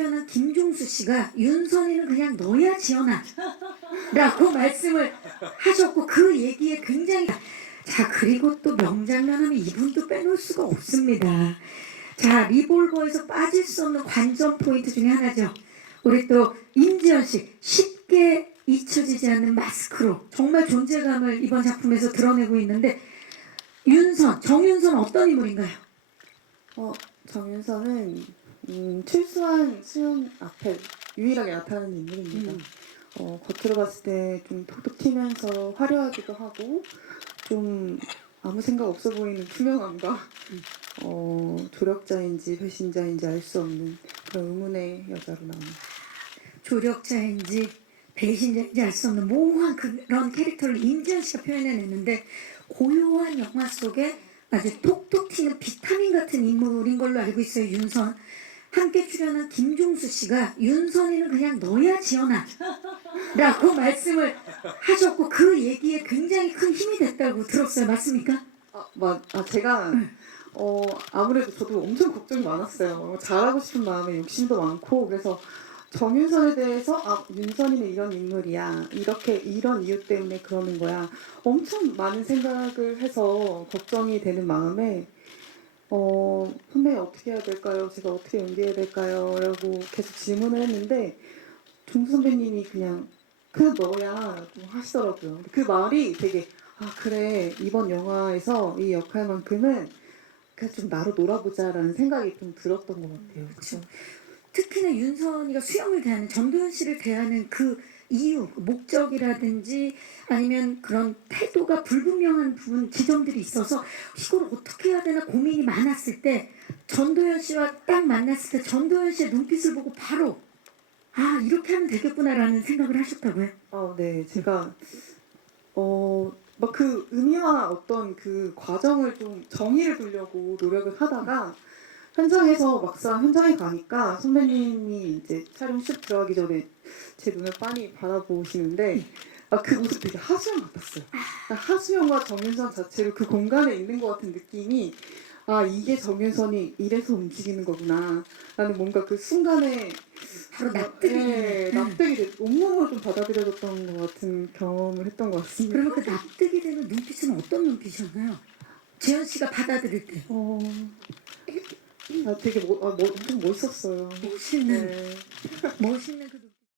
출연한 김종수 씨가 윤선이는 그냥 너야 지연아 라고 말씀을 하셨고 그 얘기에 굉장히 자 그리고 또 명장면 하면 이분도 빼놓을 수가 없습니다. 자 리볼버에서 빠질 수 없는 관전 포인트 중에 하나죠. 우리 또 임지연 씨 쉽게 잊혀지지 않는 마스크로 정말 존재감을 이번 작품에서 드러내고 있는데 윤선 정윤선 어떤 인물인가요? 어, 정윤서는 음, 출소한 수영 앞에 유일하게 나타나는 인물입니다. 음. 어, 겉으로 봤을 때 좀 톡톡 튀면서 화려하기도 하고 좀 아무 생각 없어 보이는 투명함과 어, 조력자인지 배신자인지 알 수 없는 그런 의문의 여자로 나옵니다. 조력자인지 배신자인지 알 수 없는 모호한 그런 캐릭터를 임지연 씨가 표현해냈는데 고요한 영화 속에 아주 톡톡 튀는 비타민 같은 인물인 걸로 알고 있어요 윤선 함께 출연한 김종수 씨가 윤선이는 그냥 너야 지연아 라고 말씀을 하셨고 그 얘기에 굉장히 큰 힘이 됐다고 들었어요 맞습니까? 아, 맞, 아 제가 어 아무래도 저도 엄청 걱정이 많았어요. 잘하고 싶은 마음에 욕심도 많고 그래서 정윤선에 대해서 아 윤선이는 이런 인물이야 이렇게 이런 이유 때문에 그러는 거야 엄청 많은 생각을 해서 걱정이 되는 마음에 어 선배 어떻게 해야 될까요? 제가 어떻게 연기해야 될까요? 라고 계속 질문을 했는데 종수 선배님이 그냥 그냥 너야 좀 하시더라고요. 그 말이 되게 아 그래 이번 영화에서 이 역할만큼은 그냥 좀 나로 놀아보자라는 생각이 좀 들었던 것 같아요. 그쵸. 특히나 윤선이가 수영을 대하는 전도연 씨를 대하는 그 이유, 그 목적이라든지 아니면 그런 태도가 불분명한 부분 지점들이 있어서 이걸 어떻게 해야 되나 고민이 많았을 때 전도연 씨와 딱 만났을 때 전도연 씨의 눈빛을 보고 바로 아 이렇게 하면 되겠구나라는 생각을 하셨다고요? 아, 네, 제가 어, 막 그 의미와 어떤 그 과정을 좀 정의를 두려고 노력을 하다가 현장에서 막상 현장에 가니까 선배님이 이제 촬영 슛 들어가기 전에 제 눈을 빤히 바라보시는데 아, 그 모습 되게 하수영 같았어요. 그러니까 하수영과 정윤선 자체로 그 공간에 있는 것 같은 느낌이 아 이게 정윤선이 이래서 움직이는 거구나 라는 뭔가 그 순간에 바로 납득이 네, 음. 납득이 돼 온몸으로 좀 받아들여졌던 것 같은 경험을 했던 것 같습니다. 그러면 그 납득이 되는 눈빛은 어떤 눈빛이었나요? 재현 씨가 받아들일 때 어, 아, 되게 멋, 아, 멋, 엄청 멋있었어요. 멋있는 네. 멋있는 그 눈.